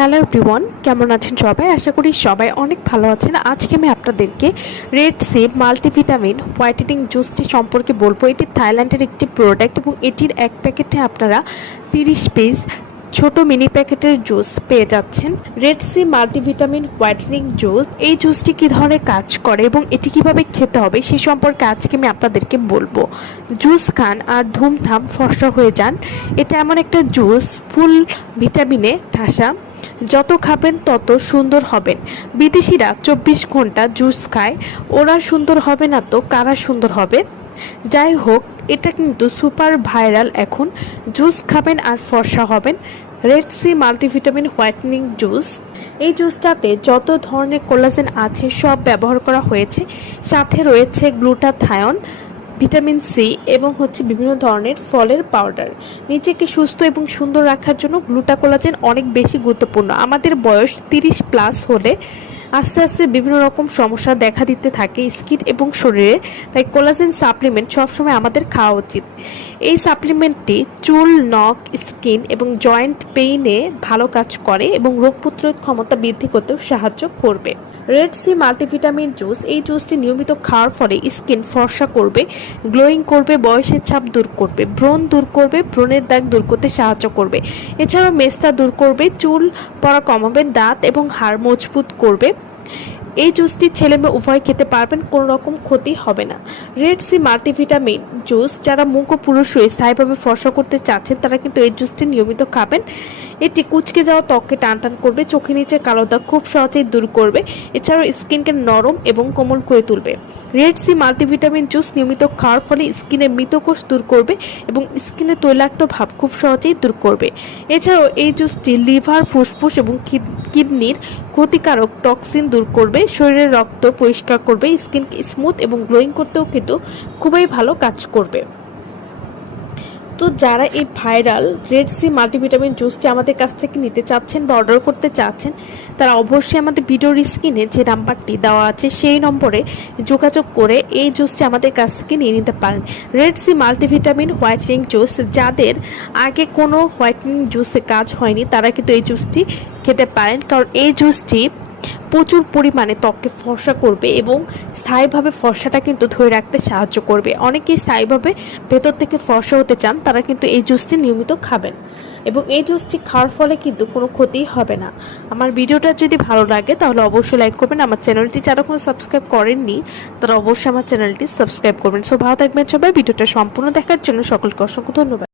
Hello everyone কেমন আছেন সবাই? আশা করি সবাই অনেক ভালো আছেন। আজকে আমি আপনাদেরকে রেড সিপ মাল্টিভিটামিন হোয়াইটেনিং জুসটি সম্পর্কে বলব। এটি থাইল্যান্ডের একটি প্রোডাক্ট এবং এটির এক প্যাকেটে আপনারা তিরিশ পিস ছোট মিনি প্যাকেটের জুস পেয়ে যাচ্ছেন। Red C multivitamin whitening juice এই জুসটি কী ধরনের কাজ করে এবং এটি কীভাবে খেতে হবে সেই সম্পর্কে আজকে আমি আপনাদেরকে বলব। জুস খান আর ধুমধাম ফর্সা হয়ে যান। এটা এমন একটা জুস ফুল ভিটামিনে ঠাসা। যত খাবেন, তত সুন্দর হবেন। বিদেশিরা চব্বিশ ঘণ্টা জুস খায়। ওরা সুন্দর হবে না তো কারা সুন্দর হবে? যাই হোক, এটা কিন্তু সুপার ভাইরাল এখন। জুস খাবেন আর ফর্সা হবেন। Red C multivitamin whitening juice. এই জুসটাতে যত ধরনের কোলাজেন আছে সব ব্যবহার করা হয়েছে। সাথে রয়েছে গ্লুটাথায়ন। ভিটামিন সি এবং হচ্ছে বিভিন্ন ধরনের ফলের পাউডার। নিজেকে সুস্থ এবং সুন্দর রাখার জন্য গ্লুটাকোলাজেন অনেক বেশি গুরুত্বপূর্ণ। আমাদের বয়স তিরিশ প্লাস হলে আস্তে আস্তে বিভিন্ন রকম সমস্যা দেখা দিতে থাকে স্কিন এবং শরীরে। তাই কোলাজেন সাপ্লিমেন্ট সবসময় আমাদের খাওয়া উচিত। এই সাপ্লিমেন্টটি চুল, নখ, স্কিন এবং জয়েন্ট পেইনে ভালো কাজ করে এবং রোগ প্রতিরোধ ক্ষমতা বৃদ্ধি করতেও সাহায্য করবে। রেড সি মাল্টিভিটামিন জুস এই জুসটি নিয়মিত খাওয়ার ফলে স্কিন ফর্সা করবে গ্লোয়িং করবে, বয়সের ছাপ দূর করবে, ব্রণ দূর করবে, ব্রণের দাগ দূর করতে সাহায্য করবে। এছাড়াও মেস্তা দূর করবে, চুল পড়া কমাবে, দাঁত এবং হাড় মজবুত করবে। এই জুসটি ছেলে মেয়ে উভয় খেতে পারবেন, কোনো রকম ক্ষতি হবে না। রেড সি মাল্টিভিটামিন জুস যারা মুখ ও পুরুষ হয়ে স্থায়ীভাবে ফর্সা করতে চাচ্ছেন, তারা কিন্তু এই জুসটি নিয়মিত খাবেন। এটি কুচকে যাওয়া ত্বককে টান টান করবে চোখে নিচে কালো দাগ খুব সহজেই দূর করবে, এছাড়াও স্কিনকে নরম এবং কোমল করে তুলবে। রেড সি মাল্টিভিটামিন জুস নিয়মিত খাওয়ার ফলে স্কিনের মৃতকোষ দূর করবে এবং স্কিনে তৈলাক্ত ভাব খুব সহজেই দূর করবে। এছাড়াও এই জুসটি লিভার, ফুসফুস এবং কিডনির ক্ষতিকারক টক্সিন দূর করবে, শরীরের রক্ত পরিষ্কার করবে, স্কিনকে স্মুথ এবং গ্লোয়িং করতেও কিন্তু খুবই ভালো কাজ করবে। তো যারা এই ভাইরাল রেড সি মাল্টিভিটামিন জুসটি আমাদের কাছ থেকে নিতে চাচ্ছেন বা অর্ডার করতে চাচ্ছেন, তারা অবশ্যই আমাদের ভিডিওর স্ক্রিনে যে নাম্বারটি দেওয়া আছে সেই নম্বরে যোগাযোগ করে এই জুসটি আমাদের কাছ থেকে নিয়ে নিতে পারেন। Red C multivitamin whitening juice, যাদের আগে কোনো হোয়াইটেনিং জুসে কাজ হয়নি, তারা কিন্তু এই জুসটি খেতে পারেন। কারণ এই জুসটি প্রচুর পরিমাণে ত্বককে ফর্সা করবে এবং স্থায়ীভাবে ফর্সাটা কিন্তু ধরে রাখতে সাহায্য করবে। অনেকেই স্থায়ীভাবে ভেতর থেকে ফর্সা হতে চান, তারা কিন্তু এই জুসটি নিয়মিত খাবেন এবং এই জুসটি খাওয়ার ফলে কিন্তু কোনো ক্ষতি হবে না। আমার ভিডিওটা যদি ভালো লাগে, তাহলে অবশ্যই লাইক করবেন। আমার চ্যানেলটি যারা কোনো সাবস্ক্রাইব করেননি, তারা অবশ্যই আমার চ্যানেলটি সাবস্ক্রাইব করবেন। সো ভালো থাকবেন সবাই। ভিডিওটা সম্পূর্ণ দেখার জন্য সকলকে অসংখ্য ধন্যবাদ।